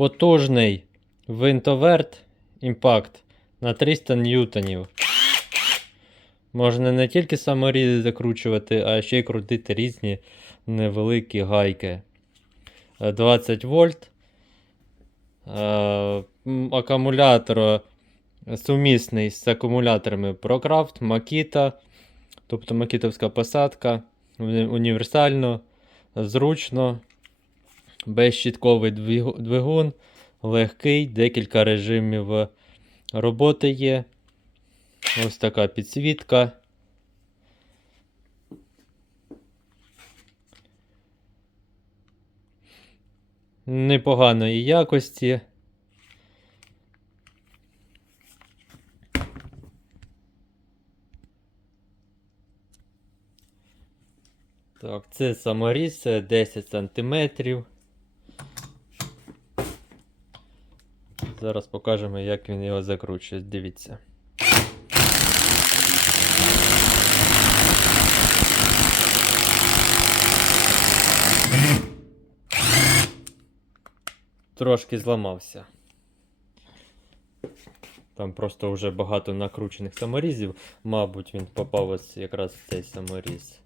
потужний винтоверт імпакт на 300 ньютонів. Можна не тільки саморізи закручувати, а ще й крутити різні невеликі гайки. Е, 20 вольт. Е, Акумулятор сумісний з акумуляторами ProCraft, Makita. Тобто макітовська посадка. Універсально, зручно, безщітковий двигун, легкий, декілька режимів роботи є. Ось така підсвітка. Непоганої якості. Так, це саморіз це 10 сантиметрів. Зараз покажемо, як він його закручує. Дивіться. Трошки зламався. Там просто вже багато накручених саморізів. Мабуть, він попав ось якраз в цей саморіз.